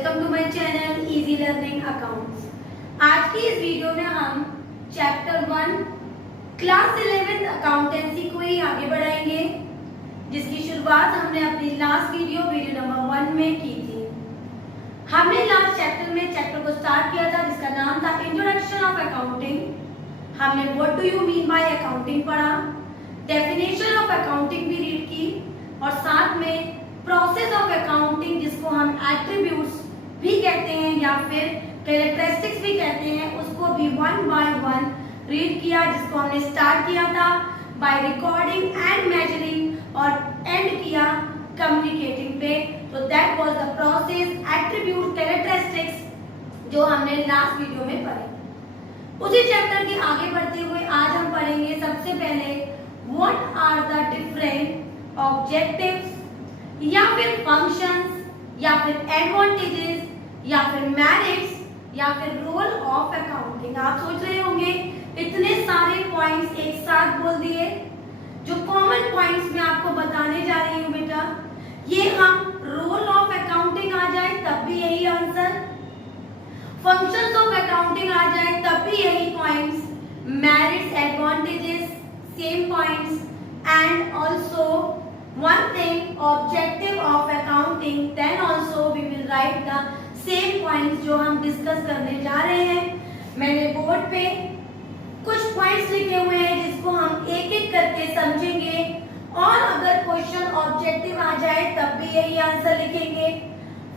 Welcome to my channel easy learning accounts. आज की इस वीडियो में हम चैप्टर 1 क्लास 11th अकाउंटेंसी को ही आगे बढ़ाएंगे, जिसकी शुरुआत हमने अपनी लास्ट वीडियो नंबर 1 में की थी। हमने लास्ट चैप्टर को स्टार्ट किया था जिसका नाम था इंट्रोडक्शन ऑफ अकाउंटिंग। हमने what do you mean by accounting पढ़ा, डेफिनेशन ऑफ अकाउंटिंग भी रीड की और साथ में प्रोसेस ऑफ अकाउंटिंग जिसको हम एट्रीब्यूट्स भी कहते हैं या फिर कैरेक्टरिस्टिक्स भी कहते हैं, उसको भी 1 बाय 1 रीड किया, जिसको हमने स्टार्ट किया था बाय रिकॉर्डिंग एंड मेजरिंग और एंड किया कम्युनिकेटिंग पे। तो that was the process, attribute, characteristics जो हमने लास्ट वीडियो में पढ़े। उसी चैप्टर के आगे बढ़ते हुए आज हम पढ़ेंगे सबसे पहले what are the different objectives या फिर फंक्शंस या फिर एडवांटेजेस या फिर मेरिट्स या फिर रोल ऑफ अकाउंटिंग। आप सोच रहे होंगे इतने सारे पॉइंट्स एक साथ बोल दिए। जो कॉमन पॉइंट्स मैं आपको बताने जा रही हूँ बेटा, ये हम रोल ऑफ अकाउंटिंग आ जाए तब भी यही आंसर, फंक्शंस ऑफ अकाउंटिंग आ जाए तब भी यही points, merits advantages same points, and also one thing objective of accounting, then also we will write the same points जो हम डिस्कस करने जा रहे हैं। मैंने बोर्ड पे कुछ पॉइंट्स लिखे हुए हैं जिसको हम एक एक करके समझेंगे और अगर क्वेश्चन ऑब्जेक्टिव आ जाए तब भी यही आंसर लिखेंगे,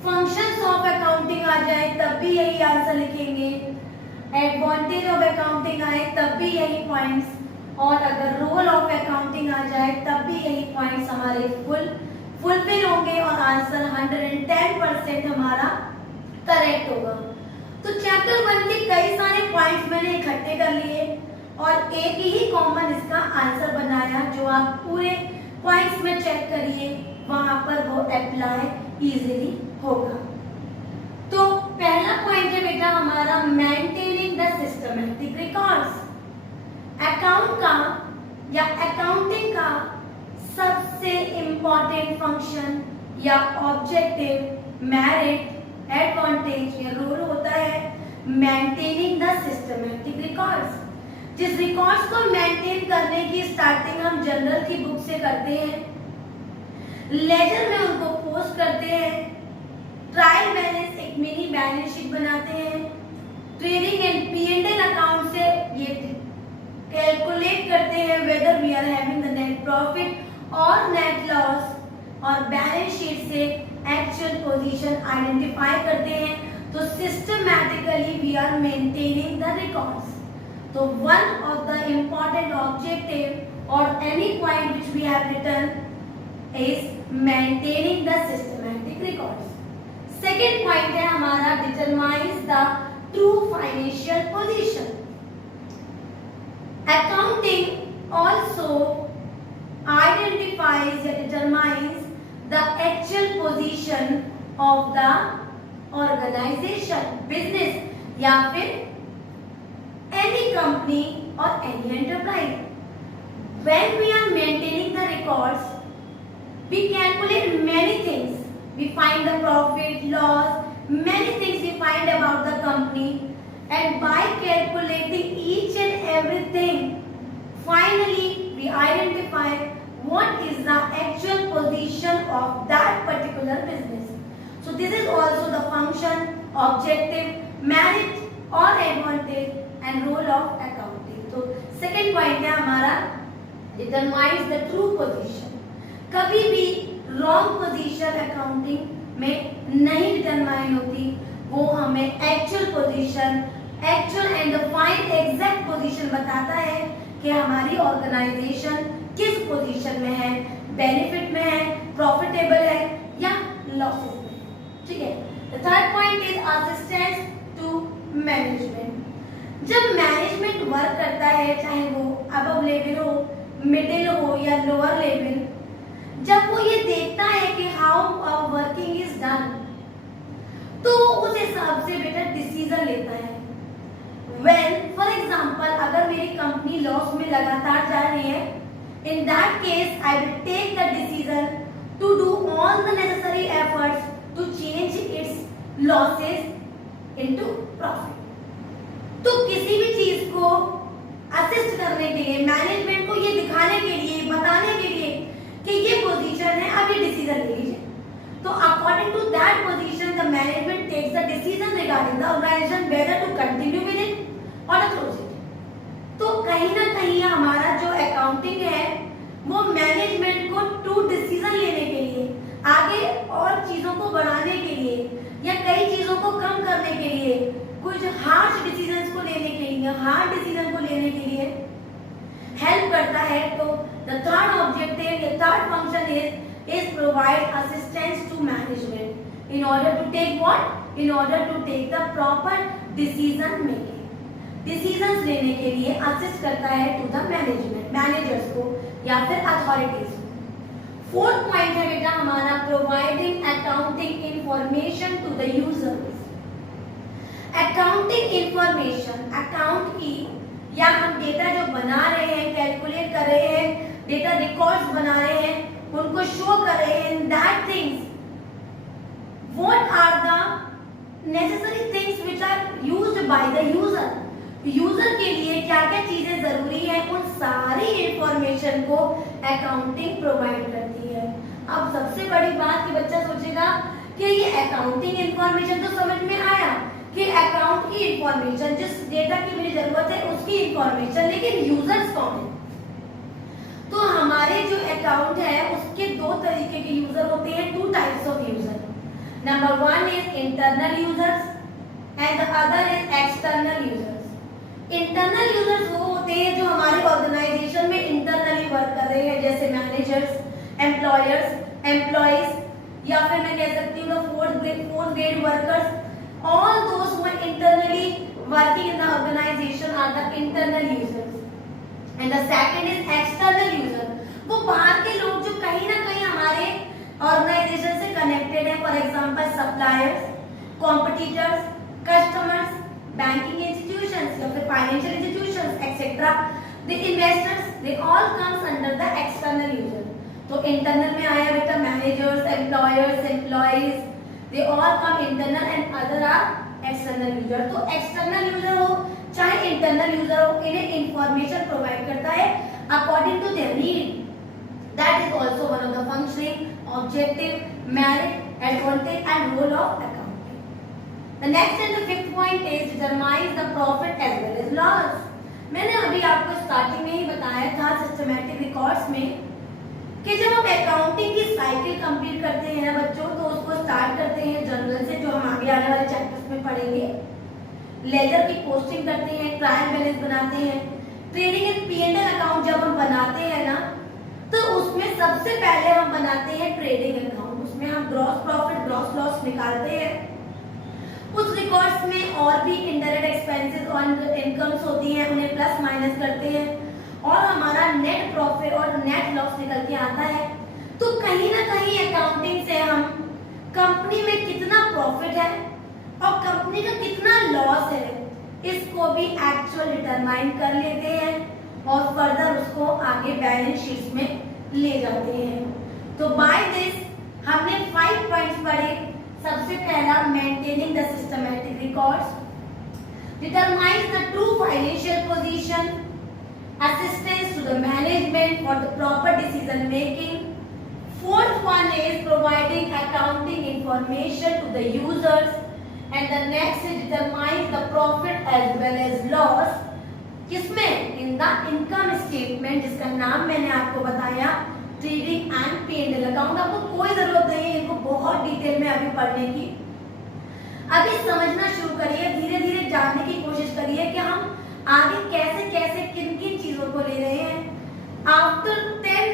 फंक्शंस ऑफ अकाउंटिंग आ जाए तब भी यही आंसर लिखेंगे, एडवांटेज ऑफ अकाउंटिंग आए तब भी यही पॉइंट्स, और अगर रोल ऑफ अकाउंटिंग आ जाए तब भी यही पॉइंट्स हमारे फुलफिल होंगे और आंसर 110% हमारा करेक्ट होगा। तो चैप्टर 1 के कई सारे पॉइंट्स मैंने इकट्ठे कर लिए और एक ही कॉमन इसका आंसर बनाया, जो आप पूरे पॉइंट्स में चेक करिए, वहां पर वो अप्लाई इजीली होगा। तो पहला पॉइंट है बेटा हमारा maintaining the systematic records. Account का या अकाउंटिंग का सबसे इंपॉर्टेंट फंक्शन या ऑब्जेक्टिव, मेरिट, एडवांटेज या रोल होता है मेंटेनिंग द सिस्टमैटिक रिकॉर्ड्स। जिस रिकॉर्ड्स को मेंटेन करने की स्टार्टिंग हम जनरल की बुक से करते हैं, लेजर में उनको पोस्ट करते हैं, ट्रायल बैलेंस एक मिनी बैलेंस शीट बनाते हैं, ट्रेडिंग एंड P&L अकाउंट से ये कैलकुलेट करते हैं whether we are having the net profit और नेट लॉस, और बैलेंस शीट से एक्चुअल पोजीशन आइडेंटिफाई करते हैं। तो systematically we are maintaining the records. तो one of the important objective और any point which we have written is maintaining the systematic records. Second point है हमारा determines the true financial position. Accounting also identifies or determines the actual position of the organization, business या फिर any company or any enterprise. When we are maintaining the records, we calculate many things. We find the profit, loss, many things we find about the company. And by calculating each and everything, finally we identify what is the actual position of that particular business. So this is also the function, objective, merit or advantage and role of accounting. So second point है हमारा determines the true position. कभी भी wrong position accounting में नहीं determine होती, वो हमें actual position, actual and fine exact position बताता है कि हमारी ऑर्गेनाइजेशन किस पोजीशन में है, बेनिफिट में है, प्रॉफिटेबल है या लॉसेस में। ठीक है। The third point is assistance to management. जब मैनेजमेंट वर्क करता है, चाहे वो अबव लेवल हो, मिडिल हो या लोअर लेवल, जब वो ये देखता है कि हाउ वर्किंग इज डन, तो उस हिसाब से बेटा डिसीजन लेता है। When, for example, अगर मेरी कंपनी लॉस में लगातार जा रही है, in that case I will take the decision to do all the necessary efforts to change its losses into profit. तो किसी भी चीज को असिस्ट करने के लिए, मैनेजमेंट को ये दिखाने के लिए, बताने के लिए कि ये पोजीशन है, अब ये डिसीजन ले लीजिए, तो according to that position the management takes the decision regarding the organisation whether to continue with it और क्लोज इट। तो कहीं ना कहीं हमारा जो अकाउंटिंग है वो मैनेजमेंट को टू डिसीजन लेने के लिए, आगे और चीजों को बढ़ाने के लिए या कई चीजों को कम करने के लिए, कुछ हार्श डिसीजंस को लेने के लिए, हार्ड डिसीजन को लेने के लिए हेल्प करता है। तो the third objective, the third function is provide assistance to management in order to take what, in order to take the proper decision making. Decisions लेने के लिए असिस्ट करता है टू द मैनेजमेंट, मैनेजर्स को या फिर अथॉरिटीज को। Fourth point है बेटा हमारा providing accounting information to the users. Accounting information, account की या हम डेटा जो बना रहे हैं, कैलकुलेट कर रहे हैं, डेटा रिकॉर्ड्स बना रहे हैं, उनको शो कर रहे हैं, that things what are the necessary things which are used by the user. User के लिए क्या क्या चीजें जरूरी है, उन सारी इंफॉर्मेशन को अकाउंटिंग प्रोवाइड करती है। अब सबसे बड़ी बात कि बच्चा सोचेगा कि ये अकाउंटिंग इंफॉर्मेशन तो समझ में आया कि अकाउंट की इंफॉर्मेशन, जिस डेटा की मुझे जरूरत है उसकी इंफॉर्मेशन, लेकिन यूजर्स कौन है? तो हमारे जो अकाउंट है उसके दो तरीके के यूजर होते हैं, two types of user. Number one is internal users and the other is external users. Internal users वो होते हैं जो हमारे ऑर्गेनाइजेशन में इंटरनली वर्क कर रहे हैं, जैसे मैनेजर्स, एम्प्लॉयर्स, एम्प्लॉइज, या फिर मैं कह सकती हूँ fourth grade workers. All those who are internally working in the organization are the internal users. And the second is external user. वो बाहर के लोग जो कहीं ना कहीं हमारे ऑर्गेनाइजेशन से कनेक्टेड है, for example suppliers, competitors, customers, banking institutions या फिर financial institutions etcetera, the investors, they all comes under the external user. तो इंटरनल में आया बेटा managers, employers, employees, they all come internal and other are external user। तो external user हो चाहे internal user हो, इन्हें information provide करता है according to their need। that is also one of the functioning, objective, merit, advantage and role of accounting। the next and the fifth point is determines the profit as well as loss। मैंने अभी आपको starting में ही बताया था systematic records में कि जब हम अकाउंटिंग की साइकिल कंप्लीट करते हैं ना बच्चों, तो उसको स्टार्ट करते हैं जनरल से, जो हम आगे आने वाले चैप्टर्स में पढ़ेंगे। लेजर की पोस्टिंग करते हैं, ट्रायल बैलेंस बनाते हैं, ट्रेडिंग एंड P&L अकाउंट जब हम बनाते हैं ना, तो उसमें सबसे पहले हम बनाते हैं ट्रेडिंग अकाउंट। उसमें हम ग्रॉस प्रॉफिट, ग्रॉस लॉस निकालते हैं। उस रिकॉर्ड्स में और भी इनडायरेक्ट एक्सपेंसेस और इनकम्स होती हैं, उन्हें प्लस माइनस करते हैं और हमारा नेट प्रॉफिट और नेट लॉस निकल के आता है। तो कहीं ना कहीं अकाउंटिंग से हम कंपनी में कितना प्रॉफिट है और कंपनी का कितना लॉस है, इसको भी एक्चुअल डिटरमाइन कर लेते हैं और फर्दर उसको आगे बैलेंस शीट में ले जाते हैं। तो बाय दिस हमने 5 पॉइंट्स पढ़े। सबसे पहला maintaining the systematic records, determines the true financial position, assistance to the management for the proper decision making। Fourth one is providing accounting information to the users, and the next is determines the profit as well as loss। किसमें? in the income statement, जिसका नाम मैंने आपको बताया trading and P&L account. आपको कोई जरूरत नहीं है इनको बहुत डिटेल में अभी पढ़ने की। अभी समझना शुरू करिए, धीरे धीरे जानने की कोशिश करिए कि हम आगे कैसे कैसे किन किन चीजों को ले रहे हैं। After 10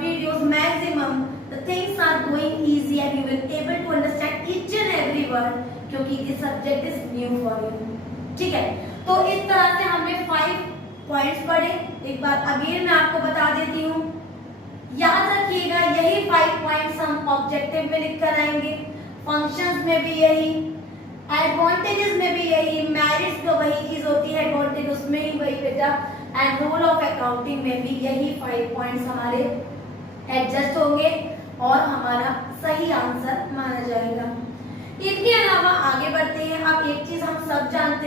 videos maximum the things are going easy and you will able to understand each and every word, क्योंकि this subject is new for you. ठीक है, तो इस तरह से हमने 5 पॉइंट्स पढ़े। एक बार अगेन मैं आपको बता देती हूँ, याद रखिएगा यही 5 पॉइंट्स हम ऑब्जेक्टिव में लिख कर आएंगे, फंक्शंस में भी यही, एडवांटेजेस में भी यही, मेरिट्स तो वही चीज होती है, एडवांटेज उसमें ही वही बेटा, एंड रोल ऑफ अकाउंटिंग में भी यही 5 पॉइंट्स हमारे एडजस्ट होंगे और हमारा सही आंसर माना जाएगा। इनके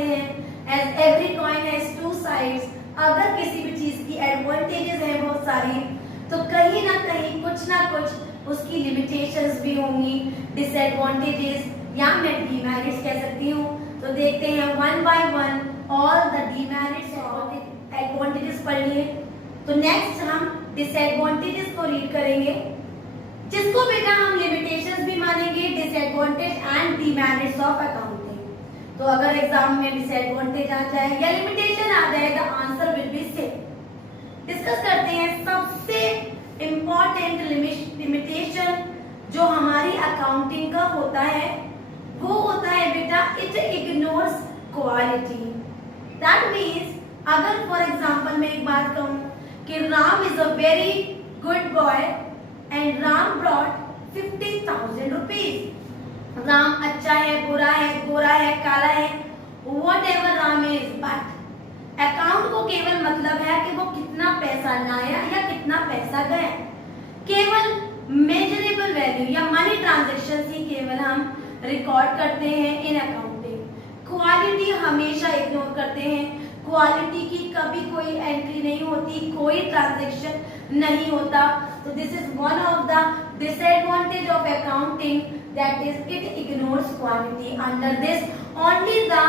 हैं as every coin has two sides. अगर किसी भी चीज की एडवांटेजेस हैं बहुत सारी, तो कहीं ना कहीं कुछ ना कुछ उसकी लिमिटेशंस भी होंगी, डिसएडवांटेजेस या मैं डीमेरिट्स कह सकती हूँ। तो देखते हैं one by one all the demerits और एडवांटेजेस पढ़ लिए। तो नेक्स्ट हम डिसएडवांटेजेस को रीड करेंगे, जिसको बेटा हम लिमिटेशंस भी मानेंगे, disadvantage and demerits of accounting. तो अगर एग्जाम में डिसएडवांटेज आ जाए या लिमिटेशन आ जाए, the answer will be same. Discuss करते हैं सबसे इंपॉर्टेंट लिमिटेशन जो हमारी अकाउंटिंग का होता है, वो होता है बेटा it ignores quality. That means अगर फॉर एग्जांपल मैं एक बात कहूँ कि Ram is a very good boy and Ram brought 50,000 rupees. Ram अच्छा है, बुरा है, गोरा है, काला है, whatever Ram is, but account को केवल मतलब है कि वो कितना पैसा लाया या कितना पैसा गया। केवल मेजरेबल वैल्यू या मनी ट्रांजैक्शन ही केवल हम रिकॉर्ड करते हैं इन अकाउंटिंग। क्वालिटी हमेशा इग्नोर करते हैं। क्वालिटी की कभी कोई एंट्री नहीं होती, कोई ट्रांजैक्शन नहीं होता। तो this is one of the disadvantage of accounting, that is it ignores quality. Under this only the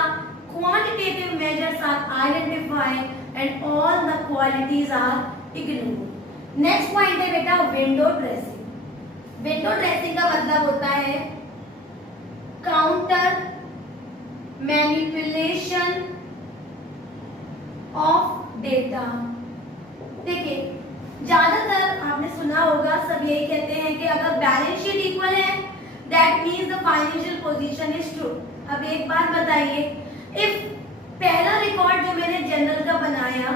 quantitative measures are identified and all the qualities are ignored. Next point है बेटा window dressing. Window dressing का मतलब होता है counter manipulation of data. देखिए ज्यादातर आपने सुना होगा, सब यही कहते हैं कि अगर बैलेंस शीट इक्वल है that means the financial position is true. अब एक बात बताइए, इफ पहला रिकॉर्ड जो मैंने जनरल का बनाया,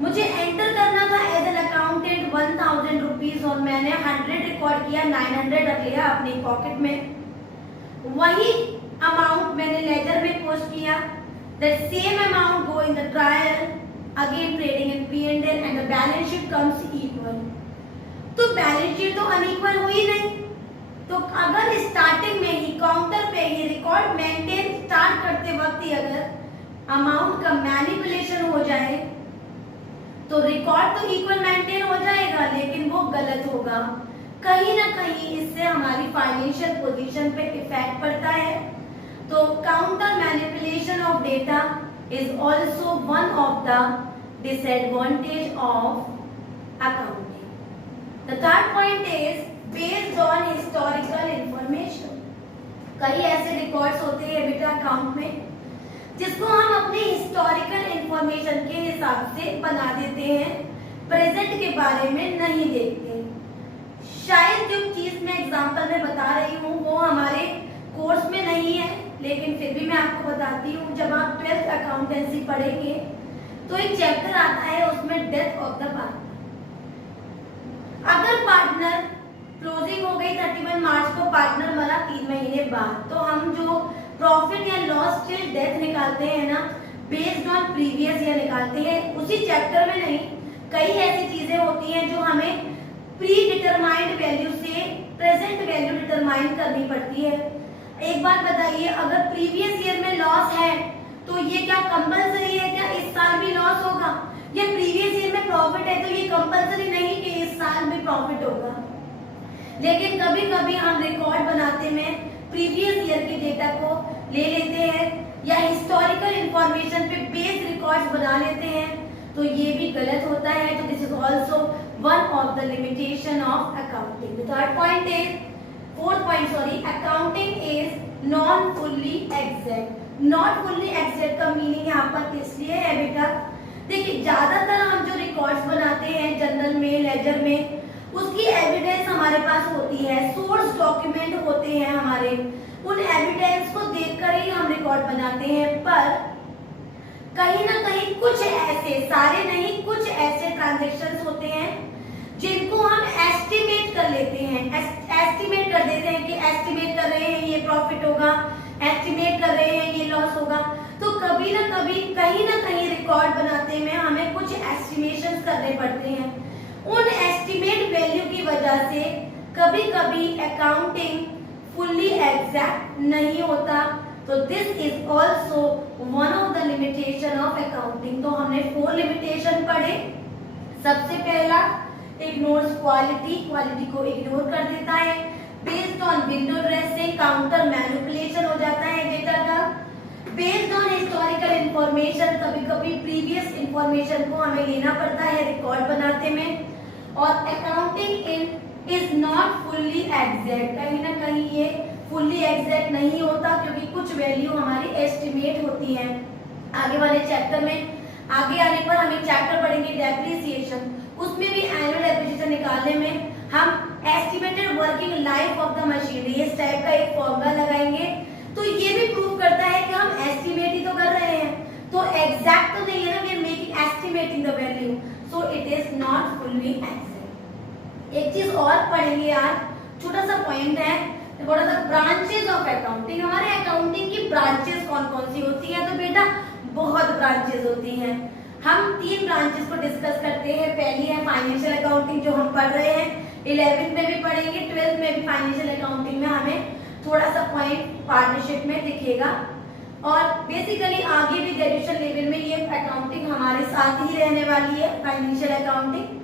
मुझे एंटर करना था एज एन अकाउंटेंट 1000 रुपीज और मैंने 100 रिकॉर्ड किया, 900 रख लिया अपनी पॉकेट में। वही अमाउंट मैंने लेजर में पोस्ट किया, the same amount go in the trial again trading in P&L and the balance sheet comes equal. तो बैलेंस शीट तो अनइक्वल हुई नहीं। तो अगर स्टार्टिंग में ही काउंटर पे ही रिकॉर्ड मेंटेन स्टार्ट करते वक्त ही अगर अमाउंट का मैनिपुलेशन हो जाए, तो रिकॉर्ड तो इक्वल मेंटेन हो जाएगा लेकिन वो गलत होगा। कहीं ना कहीं इससे हमारी फाइनेंशियल पोजीशन पे इफेक्ट पड़ता है। तो counter manipulation of data is also one of the disadvantage of accounting. The third point is based on historical information. कई ऐसे रिकॉर्ड्स होते हैं बेटा अकाउंट में जिसको हम अपने हिस्टोरिकल इंफॉर्मेशन के हिसाब से बना देते हैं, प्रेजेंट के बारे में नहीं देखते। शायद जो चीज मैं एग्जांपल में बता रही हूँ वो हमारे कोर्स में नहीं है, लेकिन फिर भी मैं आपको बताती हूँ। जब आप 12th अकाउंटेंसी पढ़ेंगे तो एक चैप्टर आता है, उसमें डेथ ऑफ द पार्टनर। अगर पार्टनर क्लोजिंग हो गई 31 मार्च को, पार्टनर मरा 3 महीने बाद, तो हम जो प्रॉफिट या लॉस टिल डेथ निकालते हैं ना, बेस्ड ऑन प्रीवियस ईयर निकालते हैं। उसी चैप्टर में नहीं, कई ऐसी चीजें होती हैं जो हमें प्री डिटरमाइंड वैल्यू से प्रेजेंट वैल्यू डिटरमाइन करनी पड़ती है। एक बात बताइए, अगर प्रीवियस ईयर में लॉस है तो ये क्या कंपलसरी है क्या इस साल भी लॉस होगा? या प्रीवियस ईयर में प्रॉफिट है तो ये कंपलसरी नहीं कि इस साल भी प्रॉफिट होगा। लेकिन कभी कभी हम रिकॉर्ड बनाते में प्रीवियस ईयर के डेटा को ले लेते हैं या हिस्टोरिकल इंफॉर्मेशन पे बेस्ड रिकॉर्ड्स बना लेते हैं, तो ये भी गलत होता है। तो this is also one of the limitation of accounting. The third point is, fourth point sorry, accounting is non fully exact. Not fully exact का मीनिंग यहाँ पर इसलिए है बेटा, देखिए ज्यादातर हम जो रिकॉर्ड्स बनाते हैं जनरल में, लेजर में, उसकी एविडेंस हमारे पास होती है, सोर्स डॉक्यूमेंट होते हैं हमारे, उन एविडेंस को देखकर ही हम रिकॉर्ड बनाते हैं। पर कहीं ना कहीं कुछ ऐसे, सारे नहीं, कुछ ऐसे ट्रांजैक्शंस होते हैं जिनको हम एस्टिमेट कर लेते हैं, एस्टिमेट कर देते हैं कि एस्टिमेट कर रहे हैं ये प्रॉफिट होगा, एस्टिमेट कर रहे हैं ये लॉस होगा। तो कभी ना कभी कहीं ना कहीं रिकॉर्ड बनाते में हमें कुछ एस्टिमेशंस करने पड़ते हैं। उन एस्टिमेट वैल्यू की वजह से कभी कभी अकाउंटिंग फुल्ली एग्जैक्ट नहीं होता। तो this is also one of the limitation of accounting. तो हमने 4 लिमिटेशन पढ़े। सबसे पहला, इग्नोर्स क्वालिटी, क्वालिटी को इग्नोर कर देता है। Based on window dressing, counter manipulation हो जाता है डेटा का। बेस्ड ऑन हिस्टोरिकल इंफॉर्मेशन, कभी कभी प्रीवियस इंफॉर्मेशन को हमें लेना पड़ता है रिकॉर्ड बनाते में। और accounting is not fully exact, कहीं ना कहीं ये फुल्ली एग्जैक्ट नहीं होता, क्योंकि कुछ वैल्यू हमारी एस्टिमेट होती है। आगे वाले चैप्टर में, आगे आने पर हम एक चैप्टर पढ़ेंगे डेप्रिसिएशन, उसमें भी एनुअल डेप्रिसिएशन निकालने में हम estimated working life of the machinery इस टाइप का एक फॉर्मूला लगाएंगे। तो ये भी प्रूव करता है कि हम एस्टिमेट ही तो कर रहे हैं, तो एग्जैक्ट तो नहीं है ना, we are making estimating the value, so it is not fully exact. एक चीज और पढ़ेंगे आज, छोटा सा पॉइंट है, थोड़ा सा ब्रांचेस ऑफ अकाउंटिंग। हमारे अकाउंटिंग की ब्रांचेस कौन कौन सी होती हैं? तो बेटा बहुत ब्रांचेस होती हैं। हम 3 ब्रांचेस को डिस्कस करते हैं। पहली है फाइनेंशियल अकाउंटिंग, जो हम पढ़ रहे हैं, 11th में भी पढ़ेंगे, 12th में भी फाइनेंशियल अकाउंटिंग में हमें थोड़ा सा पॉइंट पार्टनरशिप में दिखेगा। और बेसिकली आगे भी ग्रेजुएशन लेवल में ये अकाउंटिंग हमारे साथ ही रहने वाली है, financial accounting.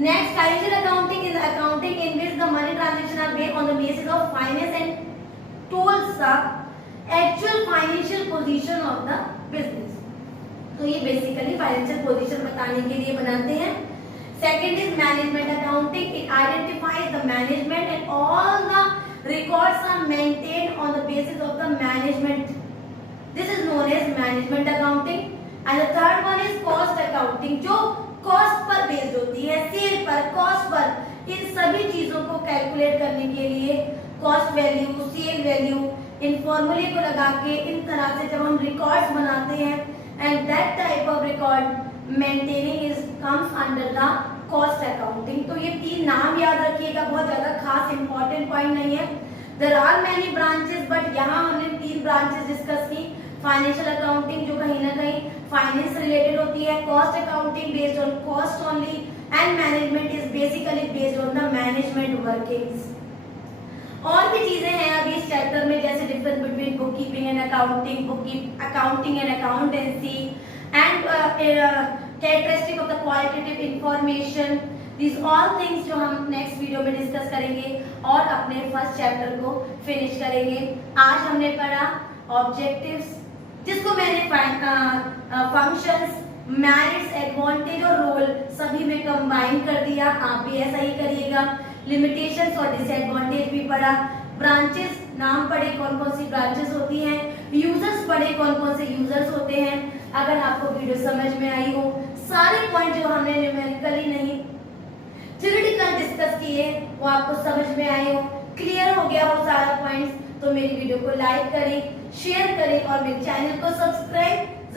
Next, financial accounting is accounting in which the money transactions are based on the basis of finance and towards the actual financial position of the business. तो ये basically financial position बताने के लिए बनाते हैं। Second is management accounting. It identifies the management and all the records are maintained on the basis of the management. This is known as management accounting. And the third one is cost accounting, जो cost per based होती है, cell पर, cost per, इन सभी चीजों को calculate करने के लिए कॉस्ट वैल्यू, सेल वैल्यू, इन फॉर्मूले को लगा के इन तरह से जब हम रिकॉर्ड्स बनाते हैं, and that type of record maintaining is comes under the cost accounting. तो ये 3 नाम याद रखिएगा, बहुत ज्यादा खास इंपॉर्टेंट पॉइंट नहीं है। There are many branches, but यहाँ हमने 3 ब्रांचेस डिस्कस की। फाइनेंशियल अकाउंटिंग जो कहीं ना कहीं फाइनेंस रिलेटेड होती है, cost accounting based on cost only, and management is basically based on the management workings. और भी चीजें हैं अभी इस चैप्टर में, जैसे difference between bookkeeping and accounting, accounting and accountancy, and characteristic of the qualitative information. These all things जो हम नेक्स्ट वीडियो में डिस्कस करेंगे और अपने फर्स्ट चैप्टर को फिनिश करेंगे। आज हमने पढ़ा ऑब्जेक्टिव्स, जिसको मैंने फंक्शंस, मेरिट्स, एडवांटेज और रोल सभी में कंबाइन कर दिया। आप भी ऐसा ही करिएगा। लिमिटेशंस और डिसएडवांटेज भी पढ़ा। ब्रांचेस नाम पढ़े, कौन कौन सी ब्रांचेस होती हैं। यूजर्स पढ़े, कौन कौन से यूजर्स होते हैं। अगर आपको वीडियो समझ में आई हो, सारे पॉइंट जो हमने न्यूमेरिकली नहीं थ्योरेटिकल डिस्कस किए वो आपको समझ में आए हो, क्लियर हो गया हो सारा पॉइंट्स, तो मेरी वीडियो को लाइक करें, शेयर करें और मेरे चैनल को सब्सक्राइब